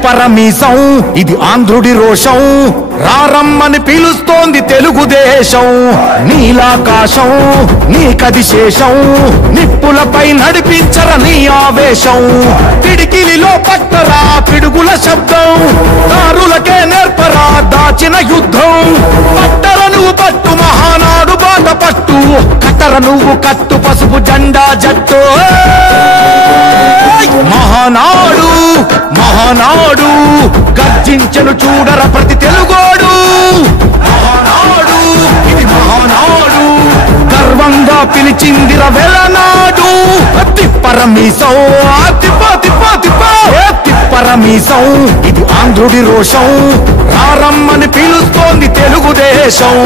తిప్పరమీసం ఇది ఆంధ్రుడి రోషం రారమ్మని పిలుస్తోంది తెలుగుదేశం నీలాకాశం నీకది శేషం నిప్పులపై నడిపించర నీ ఆవేశం పిడికిలిలో పట్టరా పిడుగుల శబ్దం దారులకే నేర్పరా దాచిన యుద్ధం పట్టర నువ్వు పట్టు మహానాడు బాట పట్టు కట్టర నువ్వు కట్టు పసుపు జెండా జట్టు మహానాడు మహానాడు గర్జించను చూడర ప్రతి తెలుగోడు మహానాడు ఇది మహానాడు గర్వంగా పిలిచిందిర వెలనాడు తిప్పరమీసం తిప్ప తిప్ప తిప్ప తిప్పరమీసం ఇది ఆంధ్రుడి రోషం రారమ్మని పిలుస్తోంది తెలుగుదేశం